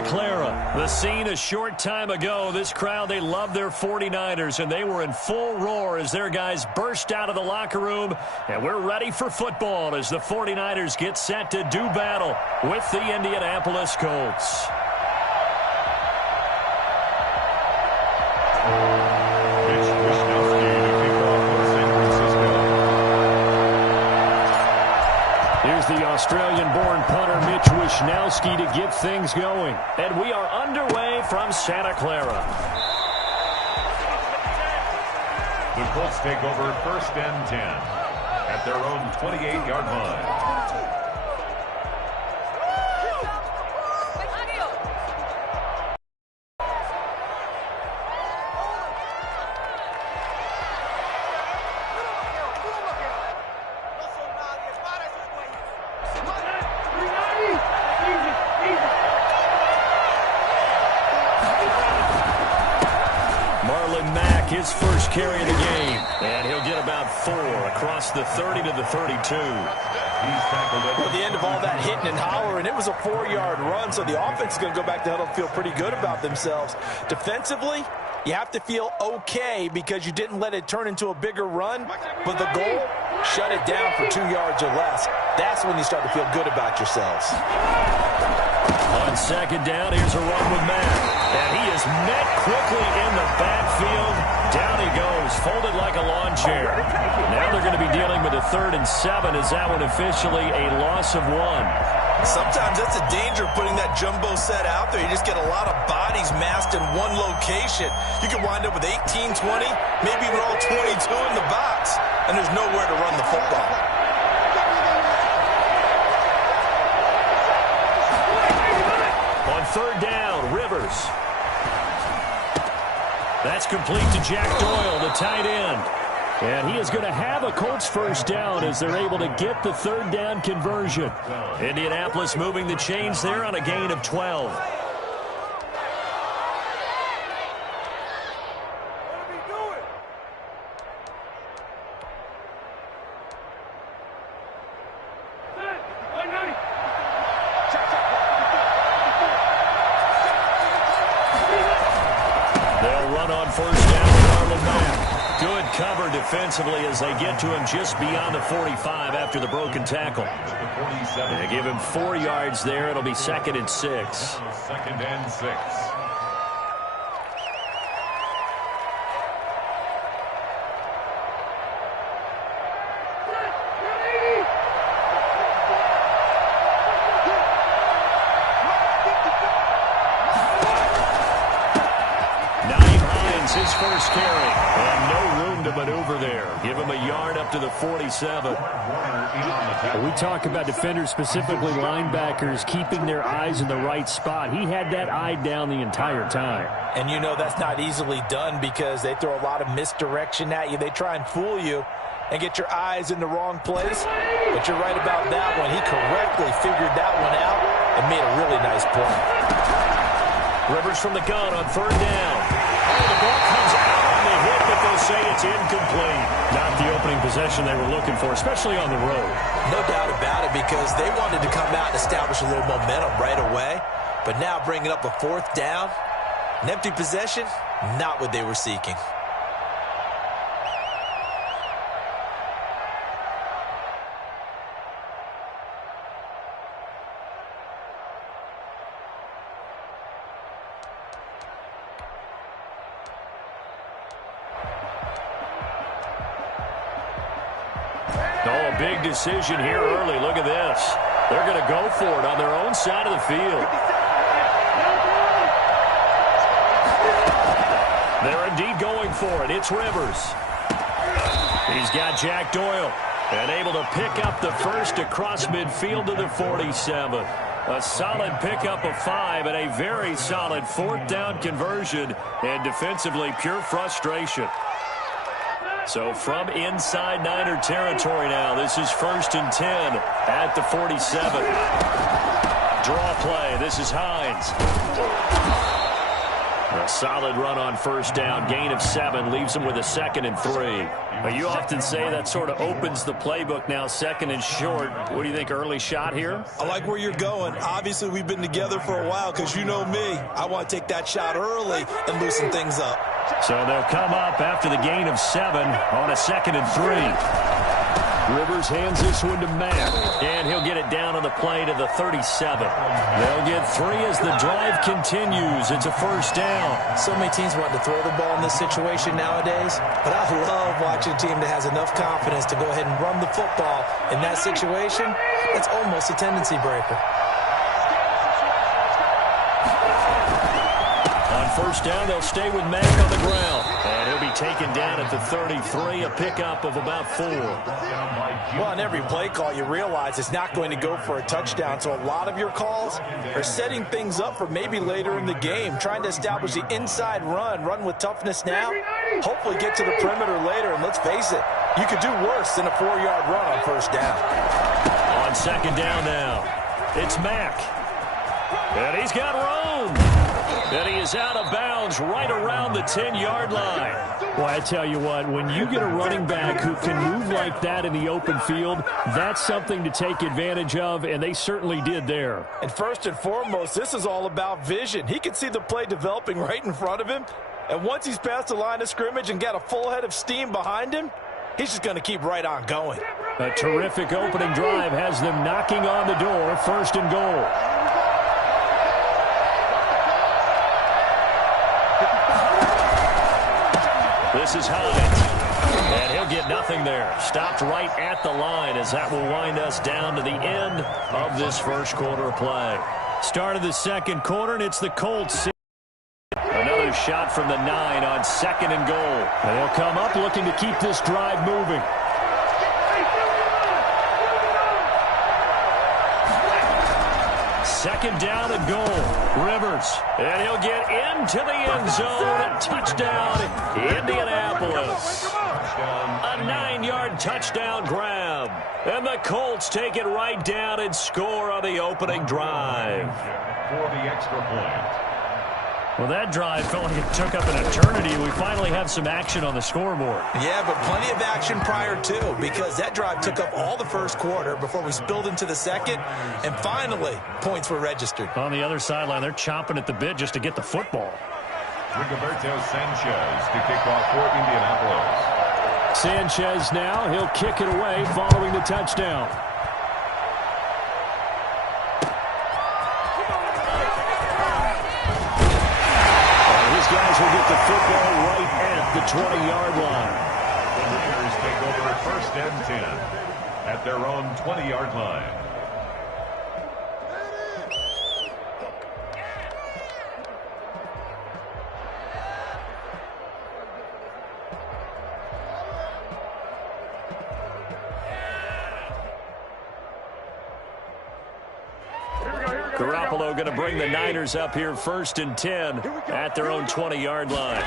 Clara, the scene a short time ago. This crowd, they love their 49ers, and they were in full roar as their guys burst out of the locker room. And we're ready for football as the 49ers get set to do battle with the Indianapolis Colts. Here's the Australian-born punter Mitch Wishnowsky to get things going. And we are underway from Santa Clara. The Colts take over 1st and 10 at their own 28-yard line. His first carry of the game, and he'll get about 4 across the 30 to the 32. At the end of all that hitting and hollering, it was a 4-yard run, so the offense is going to go back to huddle and feel pretty good about themselves. Defensively, you have to feel okay because you didn't let it turn into a bigger run, but the goal, shut it down for 2 yards or less. That's when you start to feel good about yourselves. On 2nd down, here's a run with Matt. And he is met quickly in the backfield. Down he goes, folded like a lawn chair. Now they're going to be dealing with a 3rd and 7. Is that one officially a loss of 1? Sometimes that's the danger of putting that jumbo set out there. You just get a lot of bodies massed in one location. You can wind up with 18, 20, maybe even all 22 in the box, and there's nowhere to run the football. On 3rd down, Rivers. That's complete to Jack Doyle, the tight end. And he is going to have a Colts first down as they're able to get the 3rd down conversion. Indianapolis moving the chains there on a gain of 12. Defensively as they get to him just beyond the 45 after the broken tackle. They give him 4 yards there. It'll be 2nd and 6. 2nd and 6. His first carry, and no room to maneuver there. Give him a yard up to the 47. We talk about defenders, specifically linebackers, keeping their eyes in the right spot. He had that eye down the entire time. And you know that's not easily done because they throw a lot of misdirection at you. They try and fool you and get your eyes in the wrong place. But you're right about that one. He correctly figured that one out and made a really nice play. Rivers from the gun on 3rd down. The ball comes out on the hit, but they'll say it's incomplete. Not the opening possession they were looking for, especially on the road. No doubt about it, because they wanted to come out and establish a little momentum right away. But now bringing up a 4th down, an empty possession, not what they were seeking. Oh, big decision here early. Look at this. They're going to go for it on their own side of the field. They're indeed going for it. It's Rivers. He's got Jack Doyle and able to pick up the first across midfield to the 47. A solid pickup of 5 and a very solid 4th down conversion, and defensively pure frustration. So from inside Niner territory now, this is 1st and 10 at the 47. Draw play. This is Hines. A solid run on first down. Gain of 7 leaves them with a 2nd and 3. But you often say that sort of opens the playbook now, 2nd and short. What do you think, early shot here? I like where you're going. Obviously, we've been together for a while because you know me. I want to take that shot early and loosen things up. So they'll come up after the gain of 7 on a 2nd and 3. Rivers hands this one to Matt, and he'll get it down on the play to the 37. They'll get 3 as the drive continues. It's a first down. So many teams want to throw the ball in this situation nowadays, but I love watching a team that has enough confidence to go ahead and run the football. In that situation, it's almost a tendency breaker. On first down, they'll stay with Mack on the ground. And he'll be taken down at the 33, a pickup of about 4. Well, on every play call, you realize it's not going to go for a touchdown. So a lot of your calls are setting things up for maybe later in the game, trying to establish the inside run with toughness now, hopefully get to the perimeter later. And let's face it, you could do worse than a 4-yard run on first down. On second down now, it's Mack. And he's got room. And he is out of bounds right around the 10-yard line. Well, I tell you what, when you get a running back who can move like that in the open field, that's something to take advantage of, and they certainly did there. And first and foremost, this is all about vision. He can see the play developing right in front of him, and once he's past the line of scrimmage and got a full head of steam behind him, he's just going to keep right on going. A terrific opening drive has them knocking on the door, 1st and goal. This is Hines, and he'll get nothing there. Stopped right at the line as that will wind us down to the end of this first quarter of play. Start of the second quarter, and it's the Colts. Another shot from the 9 on 2nd and goal. And they'll come up looking to keep this drive moving. Second down and goal. Rivers. And he'll get into the end zone. Touchdown, Indianapolis. A 9-yard touchdown grab. And the Colts take it right down and score on the opening drive. For the extra point. Well, that drive felt like it took up an eternity. We finally have some action on the scoreboard. Yeah, but plenty of action prior to, because that drive took up all the first quarter before we spilled into the second, and finally, points were registered. On the other sideline, they're chomping at the bit just to get the football. Rigoberto Sanchez to kick off for Indianapolis. Sanchez now, he'll kick it away following the touchdown. Guys will get the football right at the 20-yard line. The Raiders take over at 1st and 10 at their own 20-yard line. Garoppolo going to bring the Niners up here 1st and 10 at their own 20-yard line.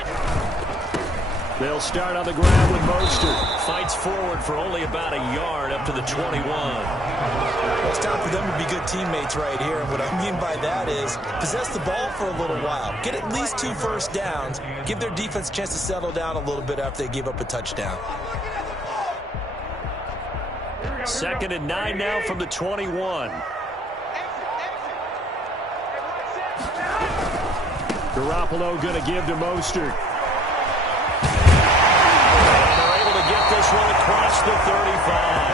They'll start on the ground with Mostert. Fights forward for only about a yard up to the 21. Well, it's time for them to be good teammates right here. And what I mean by that is possess the ball for a little while. Get at least 2 first downs. Give their defense a chance to settle down a little bit after they give up a touchdown. 2nd and 9 now from the 21. Garoppolo going to give to Mostert. And they're able to get this one across the 35.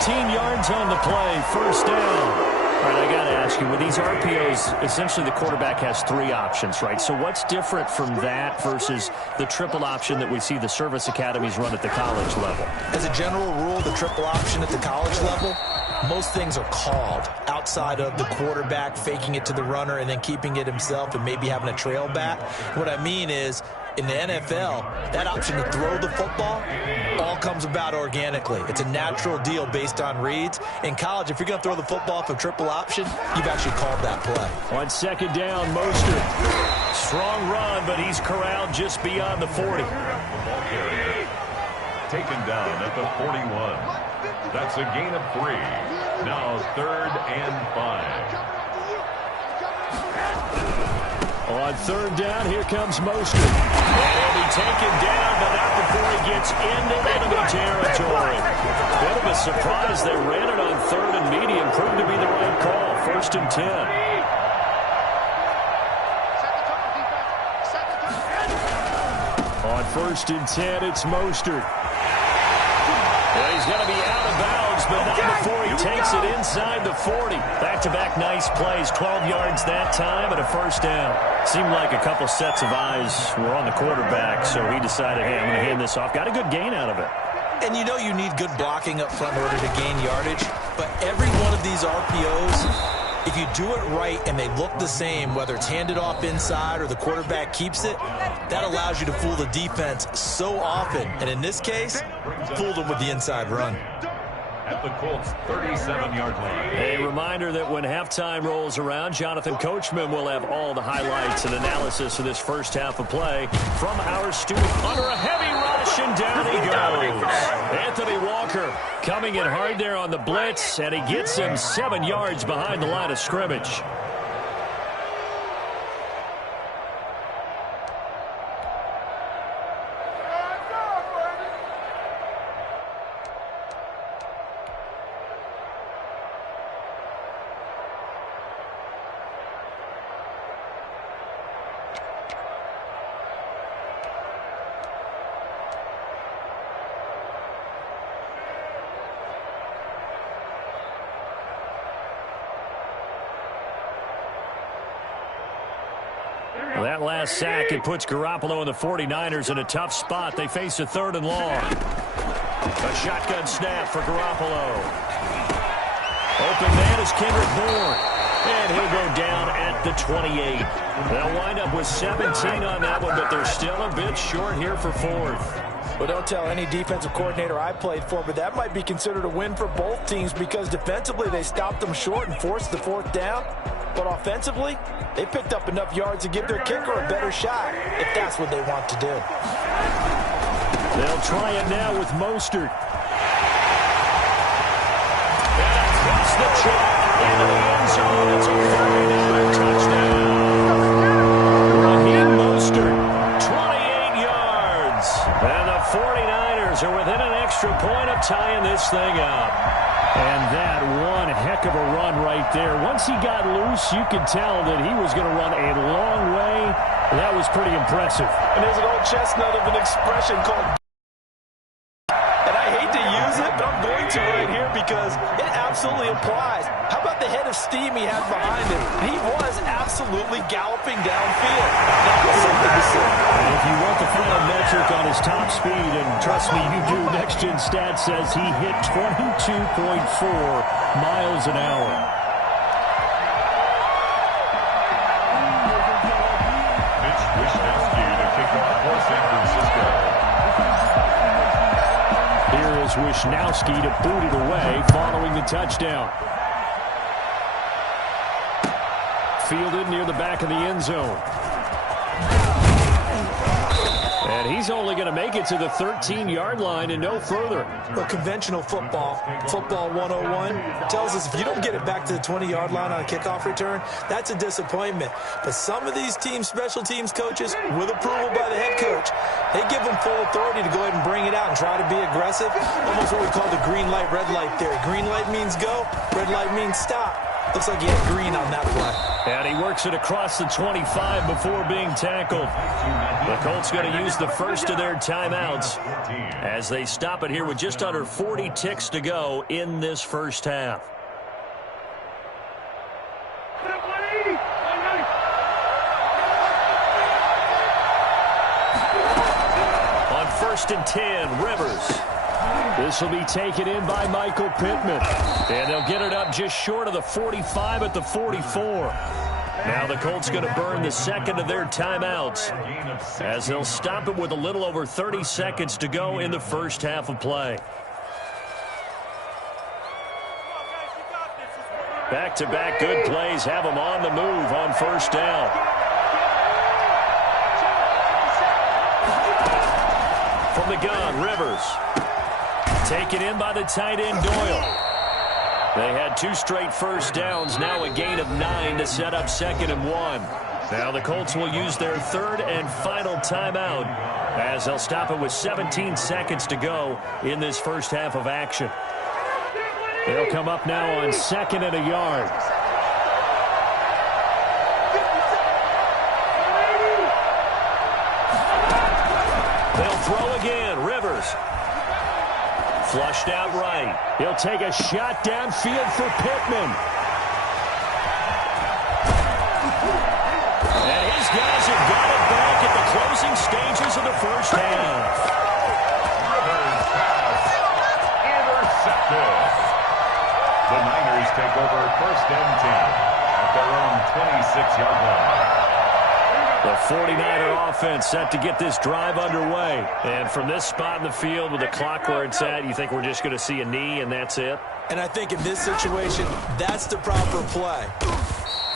15 yards on the play, 1st down. All right, I got to ask you, with these RPOs, essentially the quarterback has 3 options, right? So what's different from that versus the triple option that we see the service academies run at the college level? As a general rule, the triple option at the college level, most things are called outside of the quarterback faking it to the runner and then keeping it himself and maybe having a trail back. What I mean is, in the NFL, that option to throw the football all comes about organically. It's a natural deal based on reads. In college, if you're going to throw the football for triple option, you've actually called that play. On 2nd down, Mostert. Strong run, but he's corralled just beyond the 40. The ball carrier taken down at the 41. That's a gain of 3. Now 3rd and 5. On third down, here comes Mostert. And he'll be taken down, but not before he gets into enemy territory. Bit of a surprise. They ran it on third and medium. Proved to be the right call. 1st and 10. On 1st and 10, it's Mostert. Well, he's going to be out of bounds, but not before he takes it inside the 40. Back-to-back nice plays, 12 yards that time and a 1st down. Seemed like a couple sets of eyes were on the quarterback, so he decided, hey, I'm going to hand this off. Got a good gain out of it. And you know you need good blocking up front in order to gain yardage, but every one of these RPOs, if you do it right and they look the same, whether it's handed off inside or the quarterback keeps it, that allows you to fool the defense so often. And in this case, fooled them with the inside run. At the Colts' 37-yard line. A reminder that when halftime rolls around, Jonathan Coachman will have all the highlights and analysis of this first half of play from our studio. Under a heavy rush, and down he goes. Anthony Walker coming in hard there on the blitz, and he gets him 7 yards behind the line of scrimmage. Well, that last sack, it puts Garoppolo and the 49ers in a tough spot. They face a 3rd and long. A shotgun snap for Garoppolo. Open man is Kendrick Bourne. And he'll go down at the 28. They'll wind up with 17 on that one, but they're still a bit short here for 4th. Well, don't tell any defensive coordinator I played for, but that might be considered a win for both teams because defensively they stopped them short and forced the 4th down. But offensively, they picked up enough yards to give their kicker a better shot if that's what they want to do. They'll try it now with Mostert. And across the chalk into the end zone. It's a 39 touchdown. Raheem Mostert, 28 yards. And the 49ers are within an extra point of tying this thing up. And that one heck of a run right there. Once he got loose, you could tell that he was going to run a long way. That was pretty impressive. And there's an old chestnut of an expression called, and I hate to use it, but I'm going to right here because it absolutely applies. How about the head of steam he had behind him? He was absolutely galloping downfield. That was something to see. And if you want the final metric on his top speed, and trust me, you do, Next Gen Stats says he hit 22.4 miles an hour. Mitch Wishnowsky to kick off for San Francisco. Here is Wishnowsky to boot it away following the touchdown. Fielded near the back of the end zone. And he's only going to make it to the 13-yard line and no further. But conventional football 101, tells us if you don't get it back to the 20-yard line on a kickoff return, that's a disappointment. But some of these special teams coaches, with approval by the head coach, they give them full authority to go ahead and bring it out and try to be aggressive. Almost what we call the green light, red light theory. Green light means go, red light means stop. Looks like he had green on that play. And he works it across the 25 before being tackled. The Colts going to use the first of their timeouts as they stop it here with just under 40 ticks to go in this first half. On 1st and 10, Rivers. This will be taken in by Michael Pittman. And they'll get it up just short of the 45 at the 44. Now the Colts going to burn the second of their timeouts as they'll stop it with a little over 30 seconds to go in the first half of play. Back-to-back good plays have them on the move on 1st down. From the gun, Rivers. Taken in by the tight end, Doyle. They had 2 straight first downs, now a gain of 9 to set up 2nd and 1. Now the Colts will use their third and final timeout as they'll stop it with 17 seconds to go in this first half of action. They'll come up now on 2nd and a yard. They'll throw again. Rivers. Flushed out right. He'll take a shot downfield for Pittman. And his guys have got it back at the closing stages of the first half. Rivers pass intercepted. The Niners take over 1st and 10 at their own 26-yard line. The 49er offense set to get this drive underway. And from this spot in the field with the clock where it's at, you think we're just going to see a knee and that's it? And I think in this situation, that's the proper play.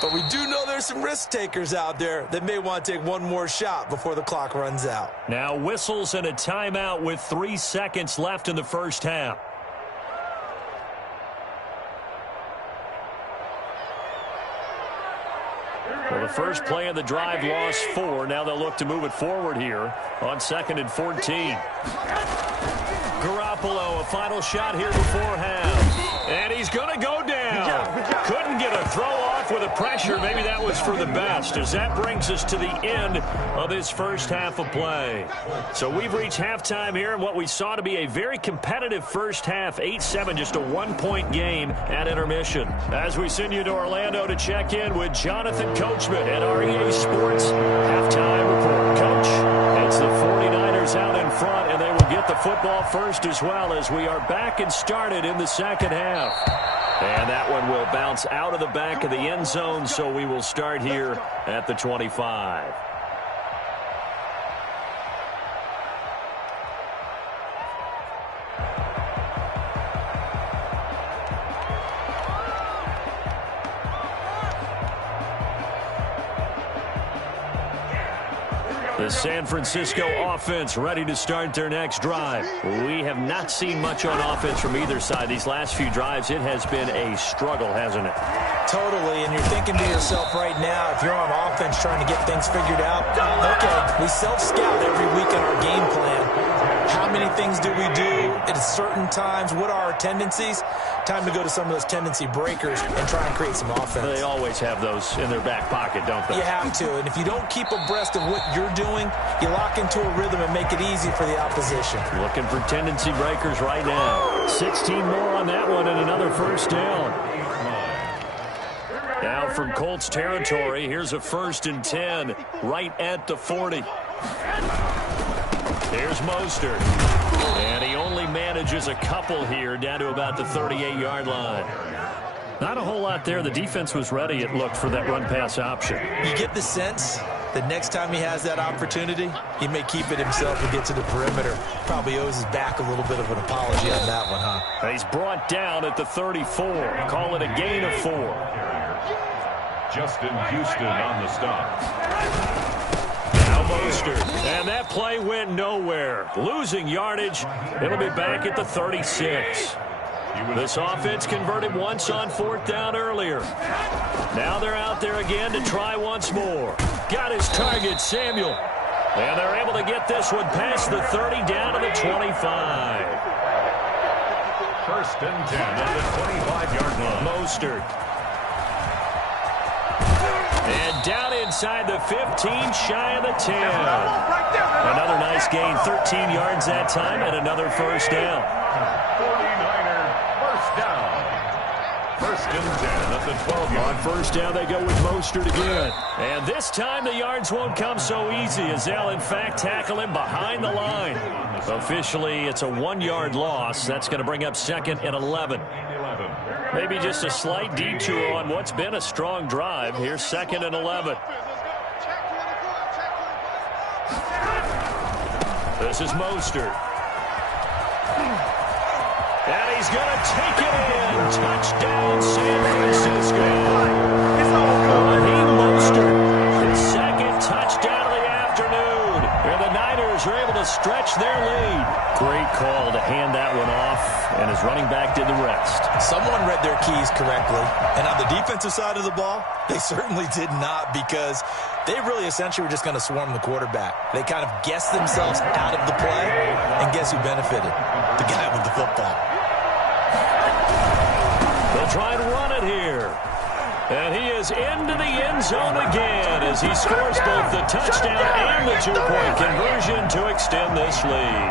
But we do know there's some risk takers out there that may want to take one more shot before the clock runs out. Now whistles and a timeout with 3 seconds left in the first half. Well, the first play of the drive lost 4. Now they'll look to move it forward here on 2nd and 14. Garoppolo, a final shot here before half. And he's going to go down. Couldn't get a throw off with the pressure. Maybe that was for the best, as that brings us to the end of this first half of play. So we've reached halftime here in what we saw to be a very competitive first half. 8-7, just a 1-point game at intermission. As we send you to Orlando to check in with Jonathan Coachman at our EA Sports halftime report. Coach, it's the 49ers out in front, and they will get the football first as well as we are back and started in the second half. And that one will bounce out of the back of the end zone, so we will start here at the 25. The San Francisco offense ready to start their next drive. We have not seen much on offense from either side. These last few drives, it has been a struggle, hasn't it? Totally, and you're thinking to yourself right now, if you're on offense trying to get things figured out, okay, we self-scout every week in our game plan. How many things do we do at certain times? What are our tendencies? Time to go to some of those tendency breakers and try and create some offense. They always have those in their back pocket, don't they? You have to, and if you don't keep abreast of what you're doing, you lock into a rhythm and make it easy for the opposition. Looking for tendency breakers right now. 16 more on that one and another first down. Now from Colts territory, here's a 1st and 10 right at the 40. Here's Mostert. And he only manages a couple here down to about the 38-yard line. Not a whole lot there. The defense was ready, it looked, for that run-pass option. You get the sense that next time he has that opportunity, he may keep it himself and get to the perimeter. Probably owes his back a little bit of an apology on that one, huh? He's brought down at the 34. Call it a gain of 4. Justin Houston on the stop. Mostert. And that play went nowhere. Losing yardage. It'll be back at the 36. This offense converted once on 4th down earlier. Now they're out there again to try once more. Got his target, Samuel. And they're able to get this one past the 30 down to the 25. 1st and 10 at the 25-yard line. Mostert. And down inside the 15, shy of the 10. Another nice gain, 13 yards that time, and another first down. 49er first down. 1st and 10 at the 12-yard. On first down, they go with Mostert again. And this time, the yards won't come so easy as they'll, in fact, tackle him behind the line. Officially, it's a 1-yard loss. That's going to bring up 2nd and 11. Maybe just a slight detour on what's been a strong drive. Here's 2nd and 11. This is Mostert. And he's going to take it in. Touchdown, San Francisco. Raheem Mostert, his 2nd touchdown of the afternoon. And the Niners are able to stretch their lead. Great call to hand that one off, and his running back did the rest. Someone read their keys correctly, and on the defensive side of the ball, they certainly did not, because They really essentially were just going to swarm the quarterback. They kind of guessed themselves out of the play, and guess who benefited? The guy with the football. They'll try and run it here. And he is into the end zone again as he scores both the touchdown and the two-point conversion to extend this lead.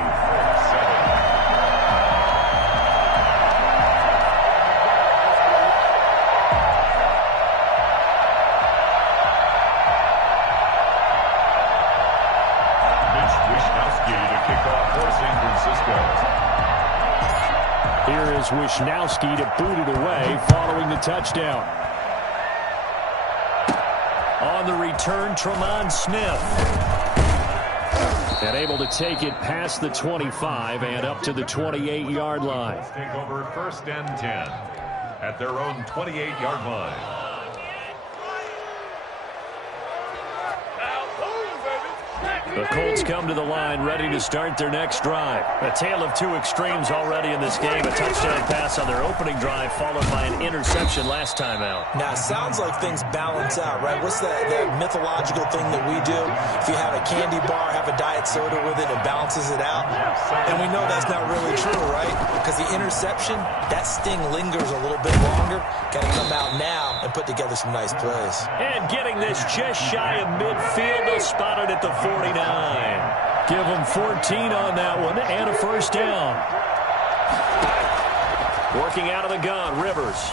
Here is Wisnowski to boot it away following the touchdown. On the return, Tremont Smith. And able to take it past the 25 and up to the 28-yard line. Take over 1st and 10 at their own 28-yard line. The Colts come to the line ready to start their next drive. A tale of two extremes already in this game. A touchdown pass on their opening drive followed by an interception last time out. Now, it sounds like things balance out, right? What's that mythological thing that we do? If you have a candy bar, have a diet soda with it, it balances it out. And we know that's not really true, right? Because the interception, that sting lingers a little bit longer. Got to come out now and put together some nice plays. And getting this just shy of midfield, they'll spot it at the 49. Give them 14 on that one and a first down. Working out of the gun, Rivers.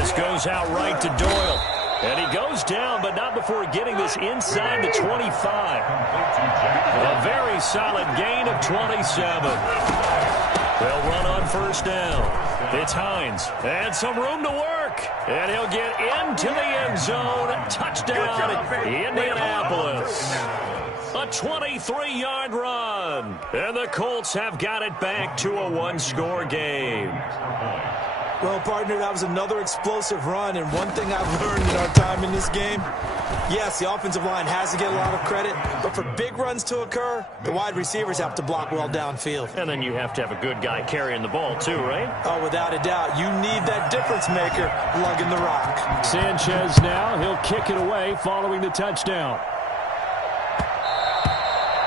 This goes out right to Doyle. And he goes down, but not before getting this inside the 25. A very solid gain of 27. They'll run on first down. It's Hines. And some room to work. And he'll get into the end zone. Touchdown, Indianapolis. A 23-yard run. And the Colts have got it back to a one-score game. Well, partner, that was another explosive run, and one thing I've learned in our time in this game, yes, the offensive line has to get a lot of credit, but for big runs to occur, the wide receivers have to block well downfield. And then you have to have a good guy carrying the ball too, right? Oh, without a doubt. You need that difference maker lugging the rock. Sanchez now, he'll kick it away following the touchdown.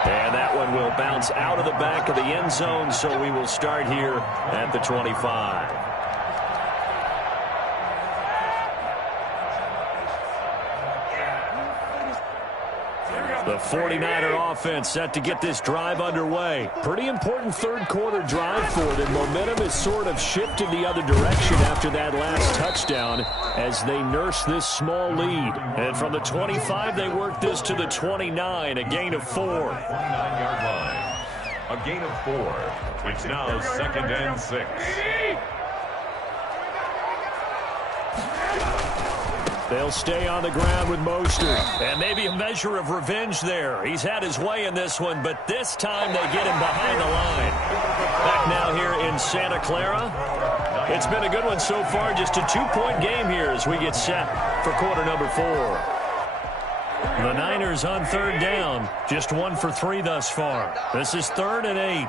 And that one will bounce out of the back of the end zone, so we will start here at the 25. The 49er offense set to get this drive underway. Pretty important third quarter drive for them. Momentum has sort of shifted the other direction after that last touchdown as they nurse this small lead. And from the 25, they work this to the 29, a gain of 4. 29-yard line. A gain of 4. It's now 2nd and 6. They'll stay on the ground with Mostert. And maybe a measure of revenge there. He's had his way in this one, but this time they get him behind the line. Back now here in Santa Clara. It's been a good one so far. Just a 2-point game here as we get set for quarter number 4. The Niners on third down. Just 1 for 3 thus far. This is 3rd and 8.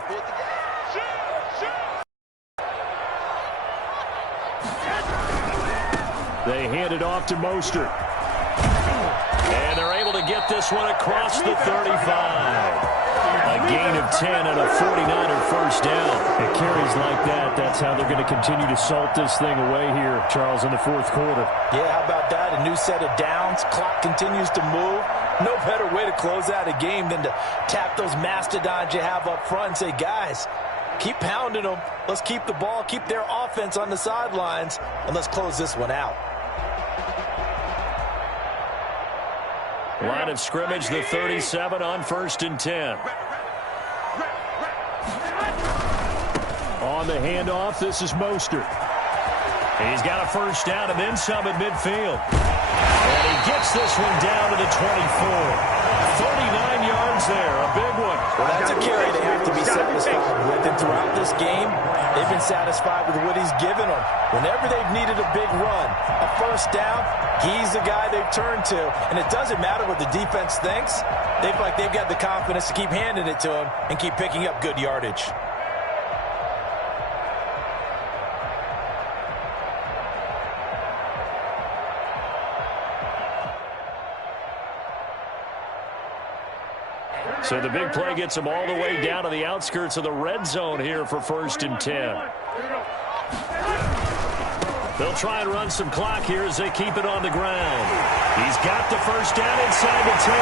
They hand it off to Mostert. And they're able to get this one across the 35. A gain of 10 and a 49er first down. It carries like that. That's how they're going to continue to salt this thing away here, Charles, in the fourth quarter. Yeah, how about that? A new set of downs. Clock continues to move. No better way to close out a game than to tap those mastodons you have up front and say, guys, keep pounding them. Let's keep the ball, keep their offense on the sidelines, and let's close this one out. Line of scrimmage, the 37 on 1st and 10. On the handoff, this is Mostert. He's got a first down and then some at midfield. And he gets this one down to the 24. 39 yards there, a big one. Well, that's a carry they have to be satisfied with. And throughout this game, they've been satisfied with what he's given them. Whenever they've needed a big run, a first down, he's the guy they've turned to. And it doesn't matter what the defense thinks. They feel like they've got the confidence to keep handing it to him and keep picking up good yardage. So the big play gets them all the way down to the outskirts of the red zone here for 1st and 10. They'll try and run some clock here as they keep it on the ground. He's got the first down inside the 10.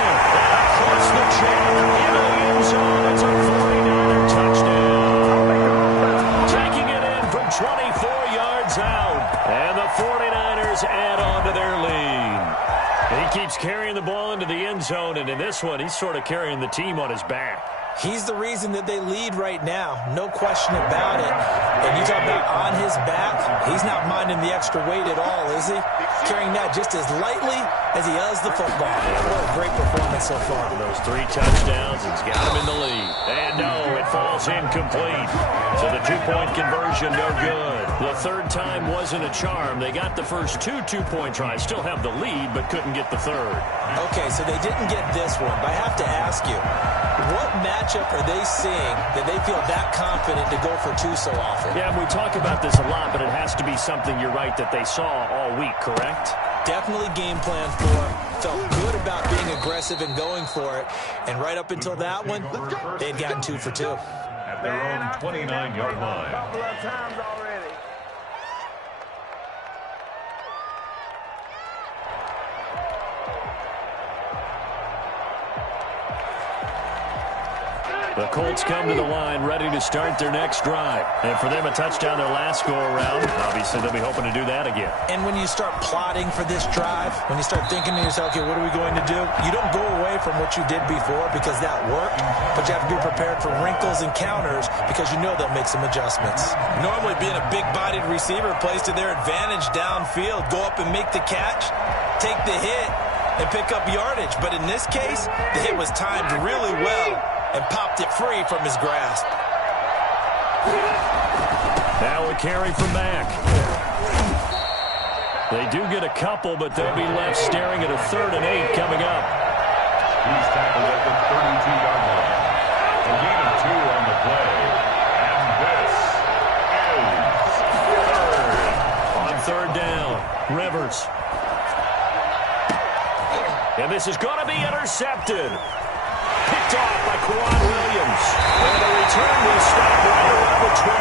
Across the chalk into the end zone. It's a 49er touchdown. Taking it in from 24 yards out. And the 49ers add on to their lead. He keeps carrying the ball into the end zone, and in this one, he's sort of carrying the team on his back. He's the reason that they lead right now. No question about it. And you talk about on his back, he's not minding the extra weight at all, is he? Carrying that just as lightly as he does the football. What a great performance so far. Those 3 touchdowns, it's got him in the lead. And no, it falls incomplete. So the 2-point conversion, no good. The third time wasn't a charm. They got the first 2 2-point tries. Still have the lead, but couldn't get the third. Okay, so they didn't get this one. But I have to ask you, what matchup are they seeing that they feel that confident to go for 2 so often? Yeah, we talk about this a lot, but it has to be something, you're right, that they saw all week, correct? Definitely game plan for. Felt good about being aggressive and going for it. And right up until that one, they had gotten 2 for 2. At their own 29-yard line. The Colts come to the line ready to start their next drive. And for them, a touchdown their last go-around. Obviously, they'll be hoping to do that again. And when you start plotting for this drive, when you start thinking to yourself, okay, what are we going to do? You don't go away from what you did before because that worked, but you have to be prepared for wrinkles and counters because you know they'll make some adjustments. Normally, being a big-bodied receiver plays to their advantage downfield. Go up and make the catch, take the hit, and pick up yardage. But in this case, the hit was timed really well and popped it free from his grasp. Now a carry from Mack. They do get a couple, but they'll be left staring at a 3rd and 8 coming up. He's tackled at the 32-yard line. A gain of 2 on the play. And this is 3rd. On 3rd down, Rivers. And this is going to be intercepted. Picked off by Quan Williams. And the return will stop right around the 25.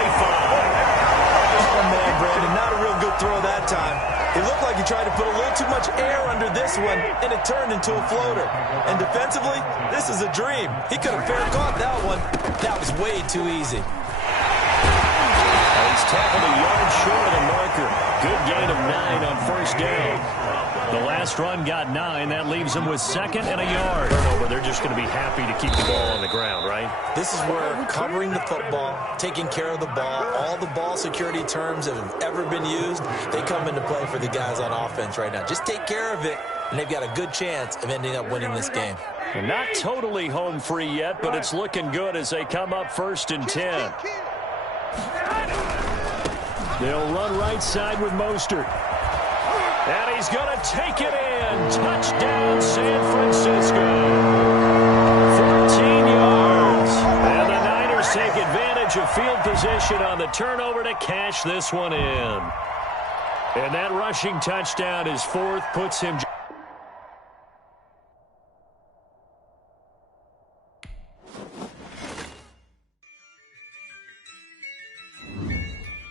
Oh, man, Brandon, not a real good throw that time. It looked like he tried to put a little too much air under this one, and it turned into a floater. And defensively, this is a dream. He could have fair caught that one. That was way too easy. He's tackled a yard short of the marker. Good gain of 9 on 1st down. The last run got 9. That leaves them with 2nd and a yard. Turnover. They're just going to be happy to keep the ball on the ground, right? This is where covering the football, taking care of the ball, all the ball security terms that have ever been used, they come into play for the guys on offense right now. Just take care of it, and they've got a good chance of ending up winning this game. They're not totally home free yet, but it's looking good as they come up 1st and 10. They'll run right side with Mostert. And he's going to take it in. Touchdown, San Francisco. 14 yards. And the Niners take advantage of field position on the turnover to cash this one in. And that rushing touchdown is 4th, puts him